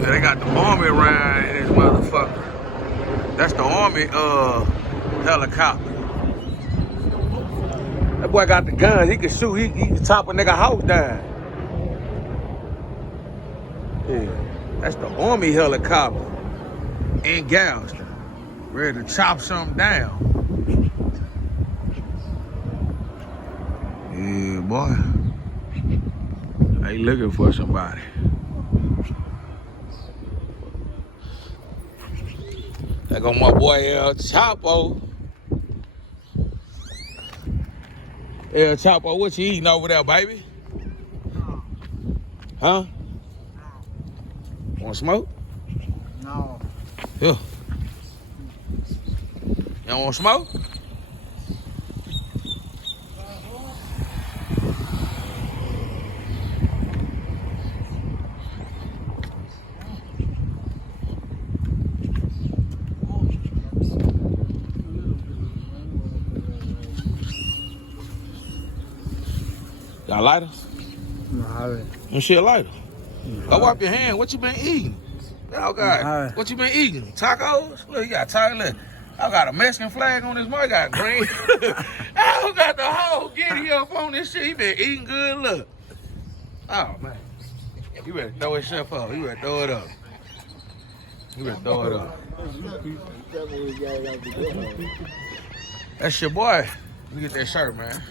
Yeah, they got the army around in this motherfucker. That's the army helicopter. That boy got the gun. He can shoot. He can top a nigga house down. Yeah, that's the army helicopter in Galveston, ready to chop something down. Yeah, boy. They looking for somebody. There go my boy El Chapo. El Chapo, what you eating over there, baby? Huh? Want smoke? No. Yeah. You don't want smoke? Got lighters? No, I You see a lighter? Go wipe your hand. What you been eating? Oh God, what you been eating? Tacos? Look, you got tacos. Look, I got a Mexican flag on this mug. I got green. I got the whole giddy up on this shit. He been eating good. Look. Oh man, you better throw his stuff up. You better throw it up. You better throw it up. That's your boy. Let me get that shirt, man.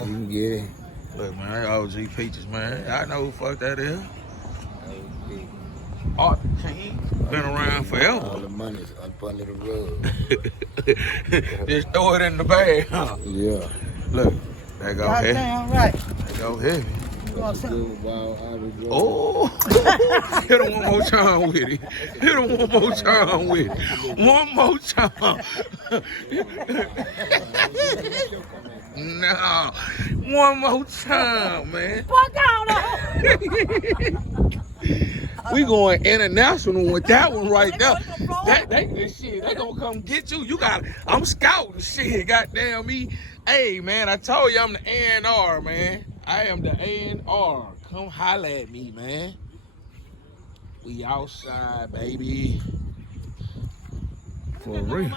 You can get it. Look, man, OG Peaches, man. I know who the fuck that is. Arthur King. Been around forever. All the money's up under the rug. Just throw it in the bag, huh? Yeah. Look, there go heavy. Goddamn right. There go heavy. Oh. Oh, hit him one more time with it. Hit him one more time with it. One more time. No, one more time, man. Fuck out We going international with that one right there. That shit, they gonna come get you. I'm scouting shit, goddamn me. Hey man, I told you I'm the A&R, man. I am the A&R. Come holla at me, man. We outside, baby. For real.